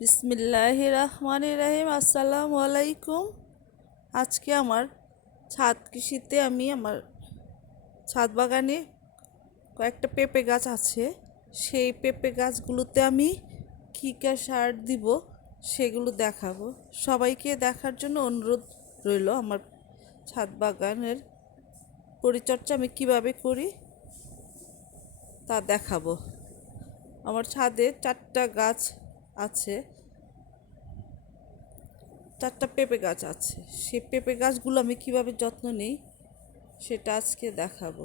বিসমিল্লাহির রহমানির রহিম। আসসালামু আলাইকুম। আজকে আমার ছাদ কৃষিতে আমি আমার ছাদ বাগানে কয়েকটা পেঁপে গাছ আছে। সেই পেঁপে গাছগুলোতে আমি কী কী সার দিব সেগুলো দেখাবো। সবাইকে দেখার জন্য অনুরোধ রইল। আমার ছাদ বাগানের পরিচর্যা আমি কিভাবে করি তা দেখাবো। আমার ছাদে 4টা গাছ আছে, 4টা পেঁপে গাছ আছে। সেই পেঁপে গাছগুলো আমি কিভাবে যত্ন নিই সেটা আজকে দেখাবো।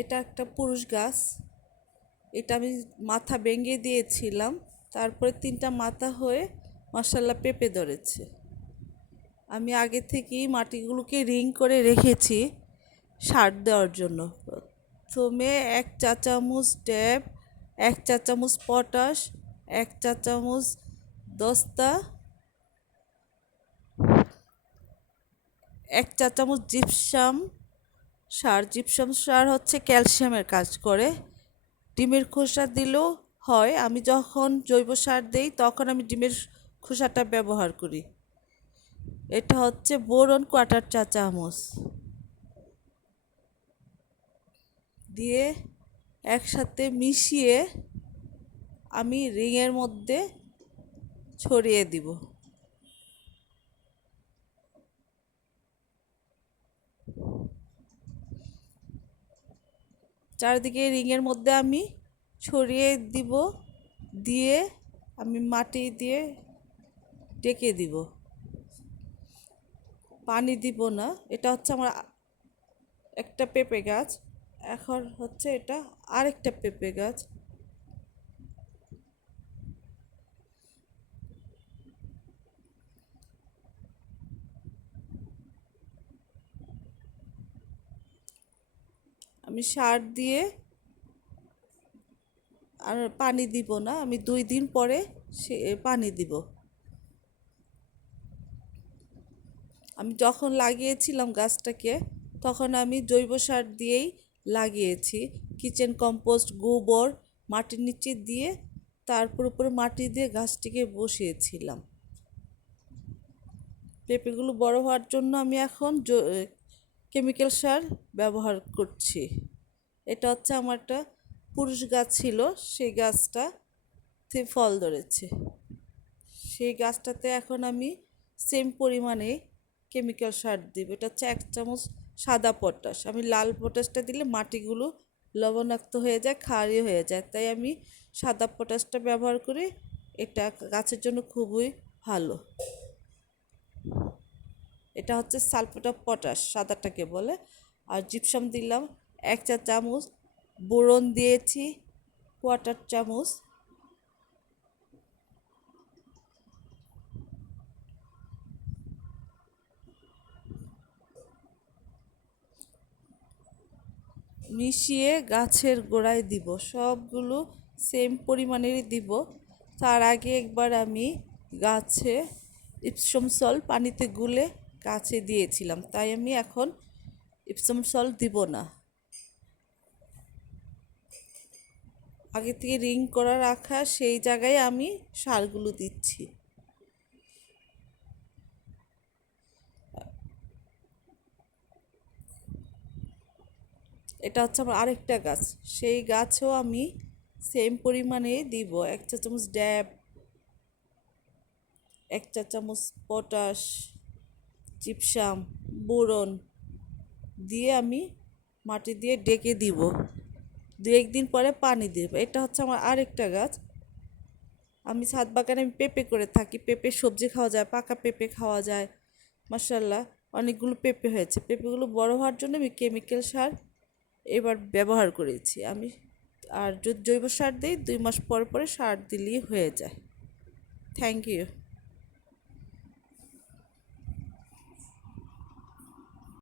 এটা একটা পুরুষ গাছ। এটা আমি মাথা ভেঙে দিয়েছিলাম, তারপরে 3টা মাথা হয়ে মাশাআল্লাহ পেঁপে ধরেছে। আমি আগে থেকেই মাটিগুলোকে রিং করে রেখেছি সার দেওয়ার জন্য। প্রথমে 1 চা চামচ ড্যাপ, 1 চা চামচ পটাশ, 1 চা চামচ দস্তা, 1 চা চামচ জিপসাম সার। জিপসাম সার হচ্ছে ক্যালসিয়ামের কাজ করে। ডিমের খোসা দিলেও হয়। আমি যখন জৈব সার দেই তখন আমি ডিমের খোসাটা ব্যবহার করি। এটা হচ্ছে বোরন 1/4 চা চামচ দিয়ে একসাথে মিশিয়ে আমি রিংয়ের মধ্যে ছড়িয়ে দিব। চারিদিকে রিংয়ের মধ্যে আমি ছড়িয়ে দিব, দিয়ে আমি মাটি দিয়ে ডেকে দিব। পানি দিব না। এটা হচ্ছে আমার একটা পেঁপে গাছ। এখন হচ্ছে এটা আরেকটা পেঁপে গাছ। আমি সার দিয়ে আর পানি দিব না, আমি 2 দিন পরে সে পানি দিব। আমি যখন লাগিয়েছিলাম গাছটাকে তখন আমি জৈব সার দিয়েই লাগিয়েছি। কিচেন কম্পোস্ট, গোবর মাটির নিচে দিয়ে তারপর উপরে মাটি দিয়ে গাছটিকে বসিয়েছিলাম। পেঁপেগুলো বড় হওয়ার জন্য আমি এখন কেমিক্যাল সার ব্যবহার করছি। এটা হচ্ছে আমার একটা পুরুষ গাছ ছিল, সেই গাছটাতে ফল ধরেছে। সেই গাছটাতে এখন আমি সেম পরিমাণে কেমিক্যাল সার দিব। এটা হচ্ছে 1 চামচ সাদা পটাশ। আমি লাল পটাশটা দিলে মাটিগুলো লবণাক্ত হয়ে যায়, ক্ষারীয় হয়ে যায়, তাই আমি সাদা পটাশটা ব্যবহার করি। এটা গাছের জন্য খুবই ভালো। এটা হচ্ছে সালফেট অফ পটাশ, সাদাটাকে বলে। আর জিপসাম দিলাম 1 চা চামচ, বোরন দিয়েছি 1/4 চামচ। মিশিয়ে গাছের গোড়ায় দিব। সবগুলো সেম পরিমাণেরই দিব। তার আগে একবার আমি গাছে ইপসম সল্ট পানিতে গুলে গাছে দিয়েছিলাম, তাই আমি এখন ইপসম সল্ট দিব না। আগে থেকে রিং করা রাখা সেই জায়গায় আমি সারগুলো দিচ্ছি। এটা হচ্ছে আমার আরেকটা গাছ। সেই গাছেও আমি সেম পরিমাণে দিব। 1 চা চামচ ড্যাব, 1 চা চামচ পটাশ, জিপসাম, বোরন দিয়ে আমি মাটি দিয়ে ডেকে দিব। 2-1 দিন পরে পানি দেব। এটা হচ্ছে আমার আরেকটা গাছ। আমি ছাদ বাগানে আমি পেঁপে করে থাকি। পেঁপে সবজি খাওয়া যায়, পাকা পেঁপে খাওয়া যায়। মাশাআল্লাহ অনেকগুলো পেঁপে হয়েছে। পেঁপেগুলো বড় হওয়ার জন্য আমি কেমিক্যাল সার এবার ব্যবহার করেছি আমি। আর যদি জৈব সার দিই 2 মাস পর পরে সার দিলেই হয়ে যায়। Thank you.